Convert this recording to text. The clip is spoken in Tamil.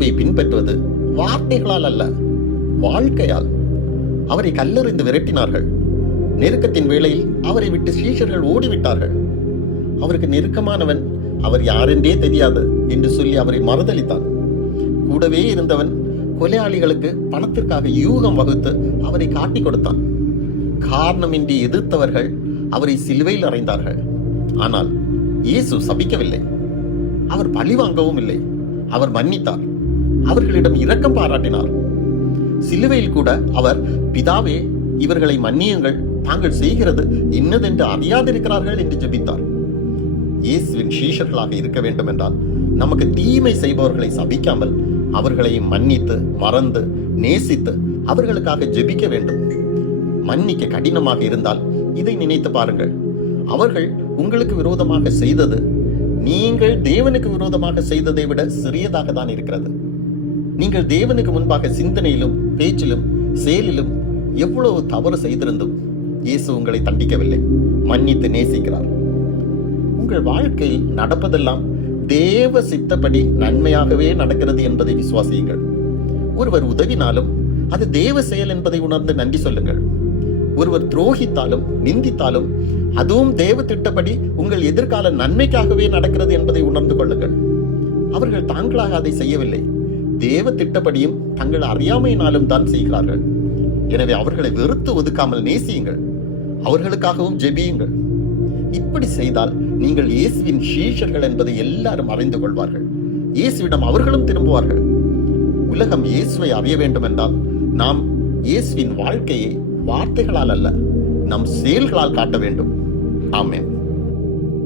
இயேசுவை பின்பற்றுவது வார்த்தைகளால் அல்ல, வாழ்க்கையால். அவரை கல்லெறிந்து விரட்டினார்கள். நெருக்கத்தின் வேளையில் அவரை விட்டு சீஷர்கள் ஓடிவிட்டார்கள். அவருக்கு நெருக்கமானவன் அவர் யாரென்றே தெரியாது என்று சொல்லி அவரை மறுதளித்தான். கூடவே இருந்தவன் கொலையாளிகளுக்கு பணத்திற்காக யூகம் வகுத்து அவரை காட்டிக் கொடுத்தான். காரணமின்றி எதிர்த்தவர்கள் அவரை சிலுவையில் அறைந்தார்கள். ஆனால் இயேசு சபிக்கவில்லை, அவர் பழி வாங்கவும் இல்லை. அவர் மன்னித்தார், அவர்களிடம் இரக்கம் பாராட்டினார். சிலுவையில் கூட அவர், பிதாவே, இவர்களை மன்னியுங்கள், தாங்கள் செய்கிறது இன்னதென்று அறியாதிருக்கிறார்கள் என்று ஜெபித்தார். இயேசுவின் சீஷர்களாக இருக்க வேண்டும் என்றால் நமக்கு தீமை செய்பவர்களை சபிக்காமல் அவர்களை மன்னித்து மறந்து நேசித்து அவர்களுக்காக ஜெபிக்க வேண்டும். மன்னிக்க கடினமாக இருந்தால் இதை நினைத்து பாருங்கள். அவர்கள் உங்களுக்கு விரோதமாக செய்தது நீங்கள் தேவனுக்கு விரோதமாக செய்ததை விட சிறியதாக தான் இருக்கிறது. நீங்கள் தேவனுக்கு முன்பாக சிந்தனையிலும் பேச்சிலும் செயலிலும் எவ்வளவு தவறு செய்திருந்தும் இயேசு உங்களை தண்டிக்கவில்லை, மன்னித்து நேசிக்கிறார். உங்கள் வாழ்க்கையில் நடப்பதெல்லாம் தேவ சித்தப்படி நன்மையாகவே நடக்கிறது என்பதை விசுவாசியுங்கள். ஒருவர் உதவினாலும் அது தேவ செயல் என்பதை உணர்ந்து நன்றி சொல்லுங்கள். ஒருவர் துரோகித்தாலும் நிந்தித்தாலும் அதுவும் தேவ திட்டப்படி உங்கள் எதிர்கால நன்மைக்காகவே நடக்கிறது என்பதை உணர்ந்து கொள்ளுங்கள். அவர்கள் தாங்களாக அதை செய்யவில்லை, தேவ திட்டப்படியும் தங்கள் அறியாமையினாலும் தான் செய்கிறார்கள். எனவே அவர்களை வெறுத்து ஒதுக்காமல் நேசியுங்கள், அவர்களுக்காகவும் ஜெபியுங்கள். இப்படி செய்தால் நீங்கள் இயேசுவின் சீஷர்கள் என்பதை எல்லாரும் அறிந்து கொள்வார்கள். இயேசுவிடம் அவர்களும் திரும்புவார்கள். உலகம் இயேசுவை அறிய வேண்டும் என்றால் நாம் இயேசுவின் வாழ்க்கையை வார்த்தைகளால் அல்ல, நம் செயல்களால் காட்ட வேண்டும். ஆமென்.